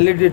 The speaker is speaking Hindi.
LED